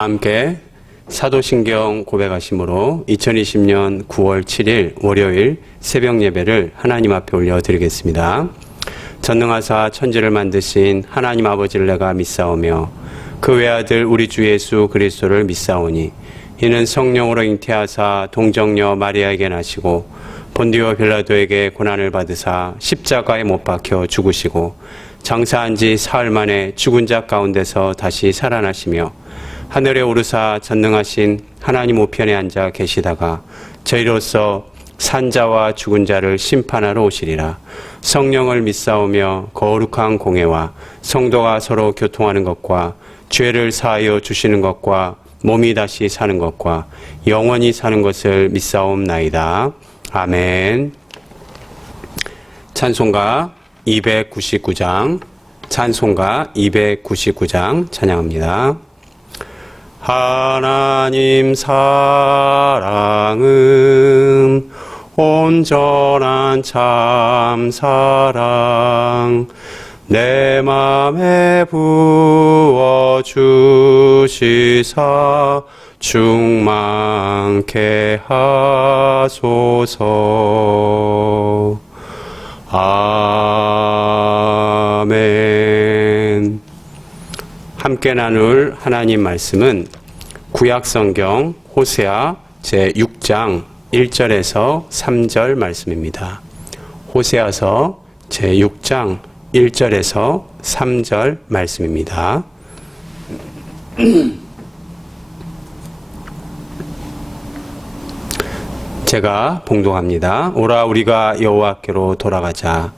함께 사도신경 고백하심으로 2020년 9월 7일 월요일 새벽 예배를 하나님 앞에 올려드리겠습니다. 전능하사 천지를 만드신 하나님 아버지를 내가 믿사오며 그 외아들 우리 주 예수 그리스도를 믿사오니 이는 성령으로 잉태하사 동정녀 마리아에게 나시고 본디오 빌라도에게 고난을 받으사 십자가에 못 박혀 죽으시고 장사한 지 사흘 만에 죽은 자 가운데서 다시 살아나시며 하늘에 오르사 전능하신 하나님 우편에 앉아 계시다가 저희로서 산자와 죽은 자를 심판하러 오시리라. 성령을 믿사오며 거룩한 공회와 성도가 서로 교통하는 것과 죄를 사하여 주시는 것과 몸이 다시 사는 것과 영원히 사는 것을 믿사옵나이다. 아멘. 찬송가 299장 찬양합니다. 하나님 사랑은 온전한 참 사랑 내 맘에 부어 주시사 충만케 하소서. 아멘. 함께 나눌 하나님 말씀은 구약성경 호세아 제6장 1절에서 3절 말씀입니다. 호세아서 제6장 1절에서 3절 말씀입니다. 제가 봉독합니다. 오라 우리가 여호와께로 돌아가자.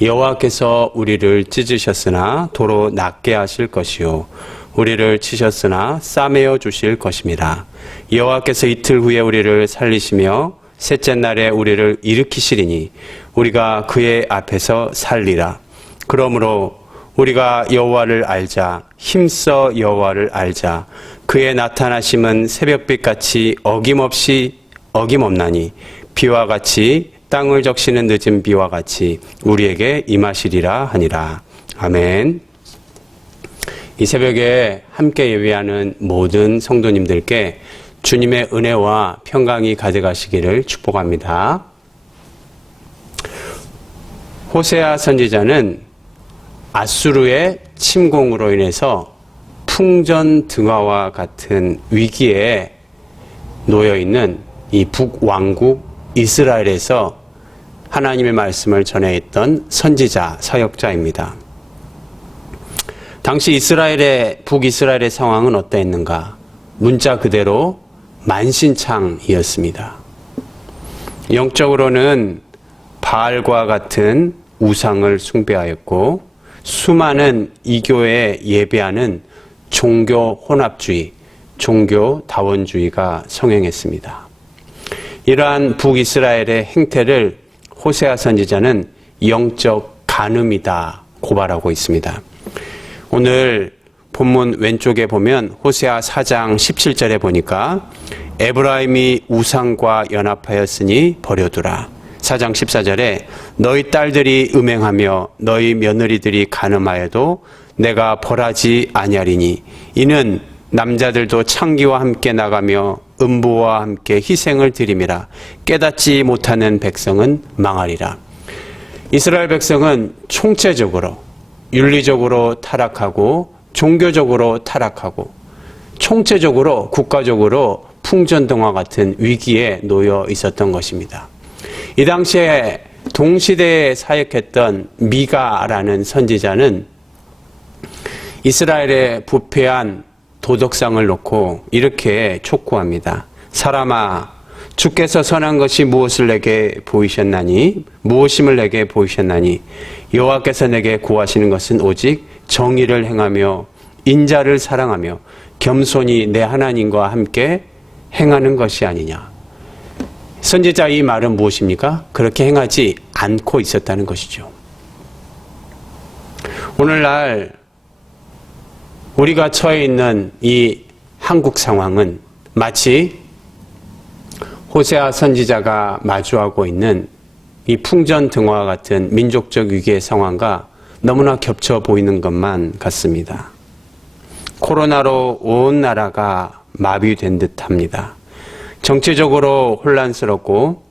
여호와께서 우리를 찢으셨으나 도로 낫게 하실 것이요 우리를 치셨으나 싸매어 주실 것입니다. 여호와께서 이틀 후에 우리를 살리시며 셋째 날에 우리를 일으키시리니 우리가 그의 앞에서 살리라. 그러므로 우리가 여호와를 알자. 힘써 여호와를 알자. 그의 나타나심은 새벽빛같이 어김없나니 비와 같이 땅을 적시는 늦은 비와 같이 우리에게 임하시리라 하니라. 아멘. 이 새벽에 함께 예배하는 모든 성도님들께 주님의 은혜와 평강이 가득하시기를 축복합니다. 호세아 선지자는 아수르의 침공으로 인해서 풍전등화와 같은 위기에 놓여있는 이 북왕국 이스라엘에서 하나님의 말씀을 전해있던 선지자, 사역자입니다. 당시 북이스라엘의 상황은 어떠했는가? 문자 그대로 만신창이었습니다. 영적으로는 바알과 같은 우상을 숭배하였고 수많은 이교에 예배하는 종교 혼합주의, 종교 다원주의가 성행했습니다. 이러한 북이스라엘의 행태를 호세아 선지자는 영적 간음이다 고발하고 있습니다. 오늘 본문 왼쪽에 보면 호세아 4장 17절에 보니까 에브라임이 우상과 연합하였으니 버려두라. 4장 14절에 너희 딸들이 음행하며 너희 며느리들이 간음하여도 내가 벌하지 아니하리니 이는 남자들도 창기와 함께 나가며 음부와 함께 희생을 드림이라. 깨닫지 못하는 백성은 망하리라. 이스라엘 백성은 총체적으로 윤리적으로 타락하고 종교적으로 타락하고 총체적으로 국가적으로 풍전등화 같은 위기에 놓여 있었던 것입니다. 이 당시에 동시대에 사역했던 미가라는 선지자는 이스라엘의 부패한 도덕상을 놓고 이렇게 촉구합니다. 사람아, 주께서 선한 것이 무엇을 내게 보이셨나니 무엇임을 내게 보이셨나니 여호와께서 내게 구하시는 것은 오직 정의를 행하며 인자를 사랑하며 겸손히 내 하나님과 함께 행하는 것이 아니냐. 선지자 이 말은 무엇입니까? 그렇게 행하지 않고 있었다는 것이죠. 오늘날 우리가 처해 있는 이 한국 상황은 마치 호세아 선지자가 마주하고 있는 이 풍전등화와 같은 민족적 위기의 상황과 너무나 겹쳐 보이는 것만 같습니다. 코로나로 온 나라가 마비된 듯합니다. 정치적으로 혼란스럽고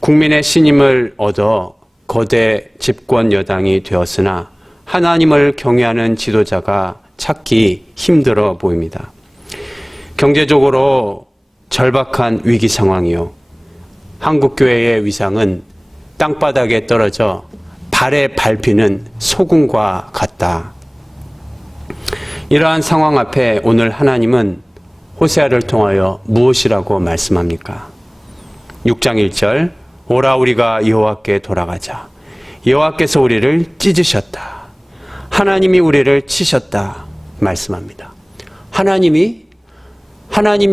국민의 신임을 얻어 거대 집권 여당이 되었으나 하나님을 경외하는 지도자가 찾기 힘들어 보입니다. 경제적으로 절박한 위기 상황이요. 한국교회의 위상은 땅바닥에 떨어져 발에 밟히는 소금과 같다. 이러한 상황 앞에 오늘 하나님은 호세아를 통하여 무엇이라고 말씀합니까? 6장 1절 오라 우리가 여호와께 돌아가자. 여호와께서 우리를 찢으셨다. 하나님이 우리를 치셨다. 말씀합니다. 하나님이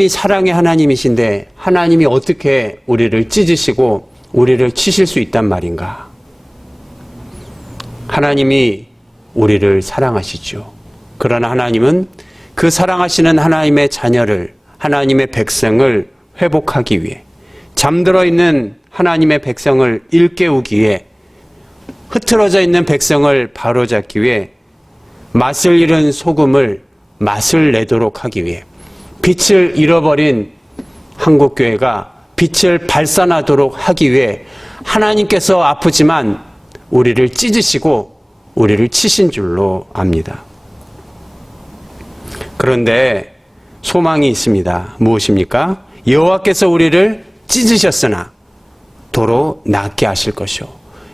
사랑의 하나님이신데 하나님이 어떻게 우리를 찢으시고 우리를 치실 수 있단 말인가? 하나님이 우리를 사랑하시죠. 그러나 하나님은 그 사랑하시는 하나님의 자녀를, 하나님의 백성을 회복하기 위해, 잠들어 있는 하나님의 백성을 일깨우기 위해, 흐트러져 있는 백성을 바로잡기 위해, 맛을 잃은 소금을 맛을 내도록 하기 위해, 빛을 잃어버린 한국교회가 빛을 발산하도록 하기 위해 하나님께서 아프지만 우리를 찢으시고 우리를 치신 줄로 압니다. 그런데 소망이 있습니다. 무엇입니까? 여호와께서 우리를 찢으셨으나 도로 낫게 하실 것이요.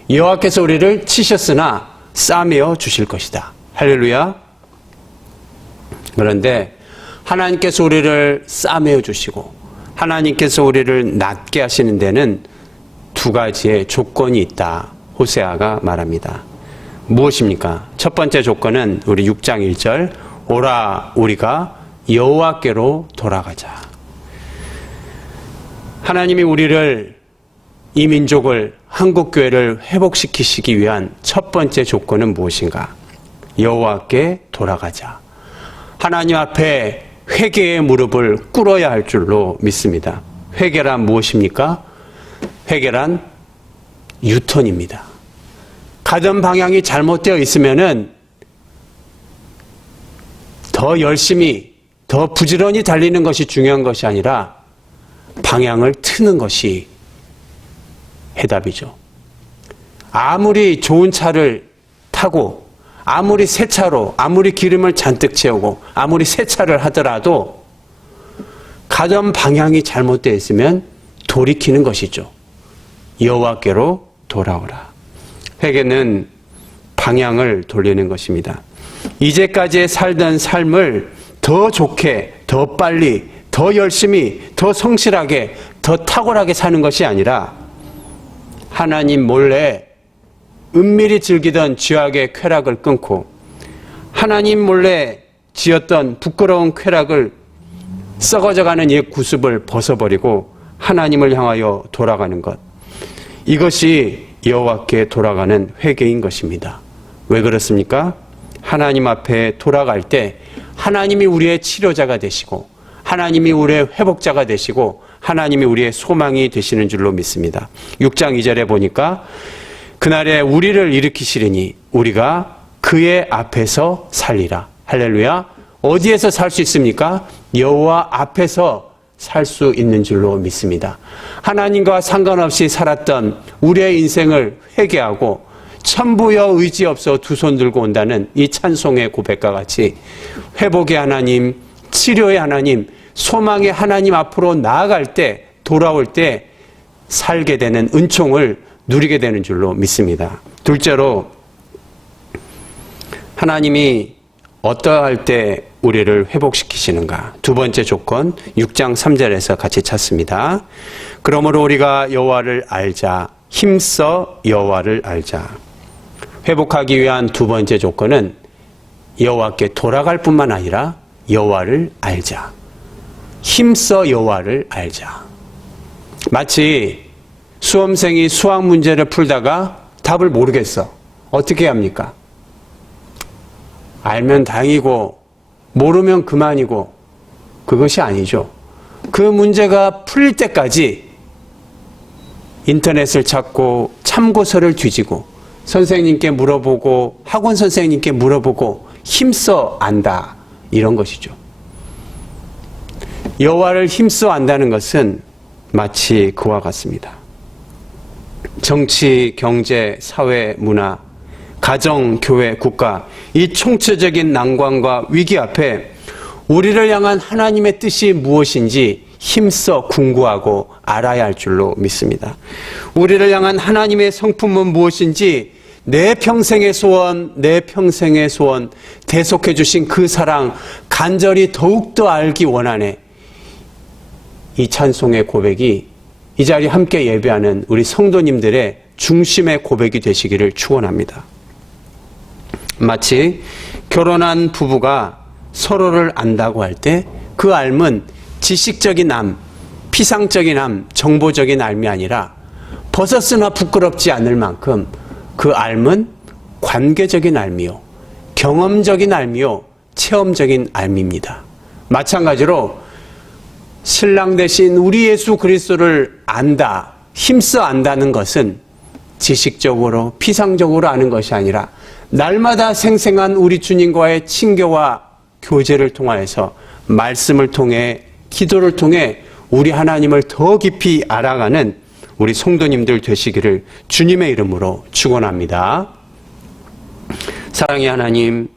여호와께서 우리를 치셨으나 싸매어 주실 것이다. 할렐루야. 그런데 하나님께서 우리를 싸매어 주시고 하나님께서 우리를 낫게 하시는 데는 두 가지의 조건이 있다. 호세아가 말합니다. 무엇입니까? 첫 번째 조건은 우리 6장 1절 오라 우리가 여호와께로 돌아가자. 하나님이 우리를, 이 민족을, 한국교회를 회복시키시기 위한 첫 번째 조건은 무엇인가? 여호와께 돌아가자. 하나님 앞에 회개의 무릎을 꿇어야 할 줄로 믿습니다. 회개란 무엇입니까? 회개란 유턴입니다. 가던 방향이 잘못되어 있으면은 더 열심히, 더 부지런히 달리는 것이 중요한 것이 아니라 방향을 트는 것이 해답이죠. 아무리 좋은 차를 타고, 아무리 새 차로, 아무리 기름을 잔뜩 채우고, 아무리 새 차를 하더라도 가던 방향이 잘못되어 있으면 돌이키는 것이죠. 여호와께로 돌아오라. 회개는 방향을 돌리는 것입니다. 이제까지 살던 삶을 더 좋게, 더 빨리, 더 열심히, 더 성실하게, 더 탁월하게 사는 것이 아니라 하나님 몰래 은밀히 즐기던 죄악의 쾌락을 끊고 하나님 몰래 지었던 부끄러운 쾌락을, 썩어져가는 옛 구습을 벗어버리고 하나님을 향하여 돌아가는 것. 이것이 여호와께 돌아가는 회개인 것입니다. 왜 그렇습니까? 하나님 앞에 돌아갈 때 하나님이 우리의 치료자가 되시고 하나님이 우리의 회복자가 되시고 하나님이 우리의 소망이 되시는 줄로 믿습니다. 6장 2절에 보니까 그날에 우리를 일으키시리니 우리가 그의 앞에서 살리라. 할렐루야. 어디에서 살 수 있습니까? 여호와 앞에서 살 수 있는 줄로 믿습니다. 하나님과 상관없이 살았던 우리의 인생을 회개하고 천부여 의지 없어 두 손 들고 온다는 이 찬송의 고백과 같이 회복의 하나님, 치료의 하나님, 소망의 하나님 앞으로 나아갈 때, 돌아올 때 살게 되는 은총을 누리게 되는 줄로 믿습니다. 둘째로 하나님이 어떠할 때 우리를 회복시키시는가? 두 번째 조건 6장 3절에서 같이 찾습니다. 그러므로 우리가 여호와를 알자. 힘써 여호와를 알자. 회복하기 위한 두 번째 조건은 여호와께 돌아갈 뿐만 아니라 여호와를 알자. 힘써 여호와를 알자. 마치 수험생이 수학 문제를 풀다가 답을 모르겠어. 어떻게 합니까? 알면 다행이고 모르면 그만이고 그것이 아니죠. 그 문제가 풀릴 때까지 인터넷을 찾고 참고서를 뒤지고 선생님께 물어보고 학원 선생님께 물어보고 힘써 안다. 이런 것이죠. 여호와를 힘써 안다는 것은 마치 그와 같습니다. 정치, 경제, 사회, 문화, 가정, 교회, 국가, 이 총체적인 난관과 위기 앞에 우리를 향한 하나님의 뜻이 무엇인지 힘써 궁구하고 알아야 할 줄로 믿습니다. 우리를 향한 하나님의 성품은 무엇인지 내 평생의 소원, 대속해 주신 그 사랑 간절히 더욱더 알기 원하네. 이 찬송의 고백이 이 자리에 함께 예배하는 우리 성도님들의 중심의 고백이 되시기를 축원합니다. 마치 결혼한 부부가 서로를 안다고 할 때 그 알은 지식적인 알, 피상적인 알, 정보적인 알이 아니라 벗었으나 부끄럽지 않을 만큼 그 알은 관계적인 알미요, 경험적인 알미요, 체험적인 알미입니다. 마찬가지로 신랑 대신 우리 예수 그리스도를 안다, 힘써 안다는 것은 지식적으로, 피상적으로 아는 것이 아니라 날마다 생생한 우리 주님과의 친교와 교제를 통하여서 말씀을 통해, 기도를 통해 우리 하나님을 더 깊이 알아가는 우리 성도님들 되시기를 주님의 이름으로 축원합니다. 사랑의 하나님,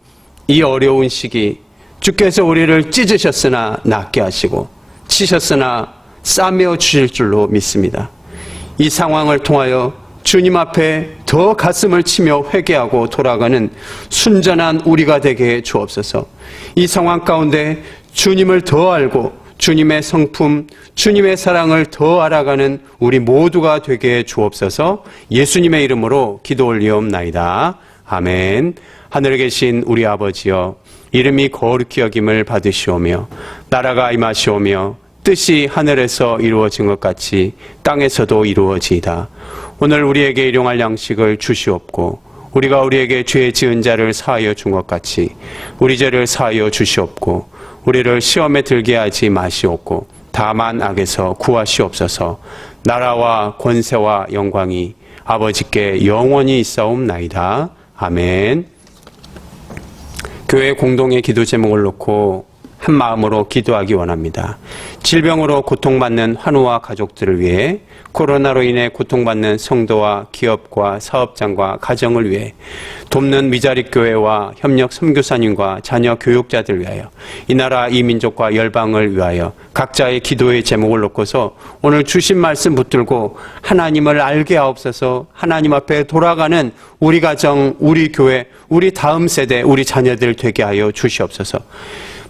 이 어려운 시기 주께서 우리를 찢으셨으나 낫게 하시고 치셨으나 싸매어 주실 줄로 믿습니다. 이 상황을 통하여 주님 앞에 더 가슴을 치며 회개하고 돌아가는 순전한 우리가 되게 해 주옵소서. 이 상황 가운데 주님을 더 알고 주님의 성품, 주님의 사랑을 더 알아가는 우리 모두가 되게 해 주옵소서. 예수님의 이름으로 기도 올리옵나이다. 아멘. 하늘에 계신 우리 아버지여, 이름이 거룩히 여김을 받으시오며 나라가 임하시오며 뜻이 하늘에서 이루어진 것 같이 땅에서도 이루어지이다. 오늘 우리에게 일용할 양식을 주시옵고 우리가 우리에게 죄 지은 자를 사하여 준 것 같이 우리 죄를 사하여 주시옵고 우리를 시험에 들게 하지 마시옵고 다만 악에서 구하시옵소서. 나라와 권세와 영광이 아버지께 영원히 있사옵나이다. 아멘. 교회 공동의 기도 제목을 놓고 한 마음으로 기도하기 원합니다. 질병으로 고통받는 환우와 가족들을 위해, 코로나로 인해 고통받는 성도와 기업과 사업장과 가정을 위해, 돕는 미자립 교회와 협력 선교사님과 자녀 교육자들 위하여, 이 나라 이 민족과 열방을 위하여 각자의 기도의 제목을 놓고서 오늘 주신 말씀 붙들고 하나님을 알게 하옵소서. 하나님 앞에 돌아가는 우리 가정, 우리 교회, 우리 다음 세대, 우리 자녀들 되게 하여 주시옵소서.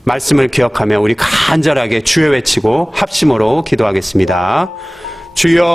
말씀을 기억하며 우리 간절하게 주여 외치고 합심으로 기도하겠습니다. 주여.